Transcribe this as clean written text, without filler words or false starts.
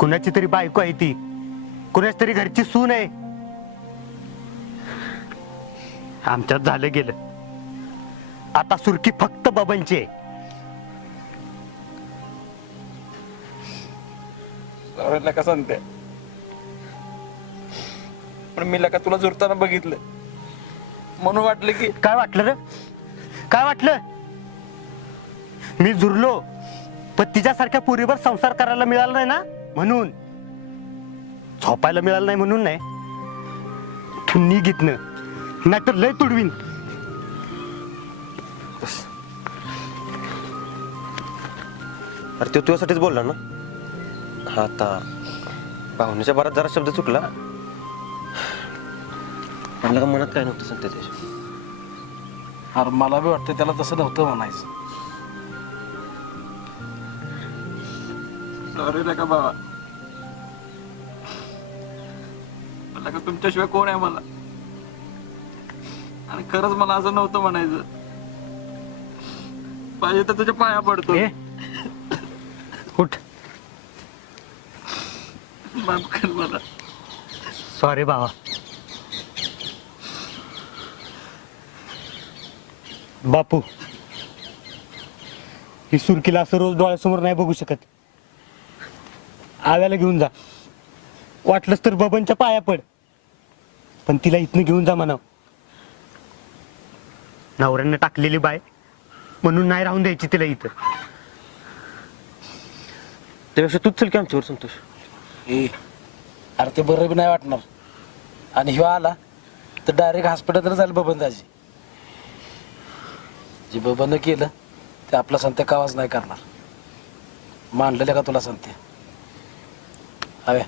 कुणाची तरी बायको आहे ती, कुणाची तरी घरची सून आहे. आमच्यात झालं गेलं. आता सुरकी फक्त बबनची आहे. का सांगते, पण मी लका तुला झुरताना बघितलं म्हणून वाटलं की. काय वाटलं रे? काय वाटलं? मी झुरलो पण तिच्यासारख्या पोरीवर संसार करायला मिळाला नाही ना म्हणून. झोपायला मिळालं नाही म्हणून नाही. तू निघितन नाहीतर लय तुडवीन. अरे तो तुझ्यासाठीच बोलला ना. हा आता पाहुण्याच्या बरात जरा शब्द चुकला. म्हणलं का मनात काय नव्हतं सांगते त्याच्या. अरे मला बी वाटतं त्याला तसं नव्हतं म्हणायचं. सॉरी रे का बाबा, मला का तुमच्याशिवाय कोण आहे मला, आणि खरंच मला असं नव्हतं म्हणायचं. पाहिजे तर तुझ्या पाया पडतो. उठ. माफ कर मला. सॉरी बाबा. बापू, ही सुरकीला असं रोज डोळ्यासमोर नाही बघू शकत. आव्याला घेऊन जा, वाटलंच तर बबनच्या पाया पड, पण तिला इथनं घेऊन जा म्हणाव. नवऱ्यानं टाकलेली बाय म्हणून नाही राहून द्यायची तिला इथं. त्यापेक्षा तूच चल की आमच्यावर संतोष. अरे ते बरं बी नाही वाटणार. आणि ह्यो आला तर डायरेक्ट हॉस्पिटलला जाईल बबन दाजी. जे बबन केलं ते आपला संत्या कावाच नाही करणार. मानलेलं का तुला संत्या हवे.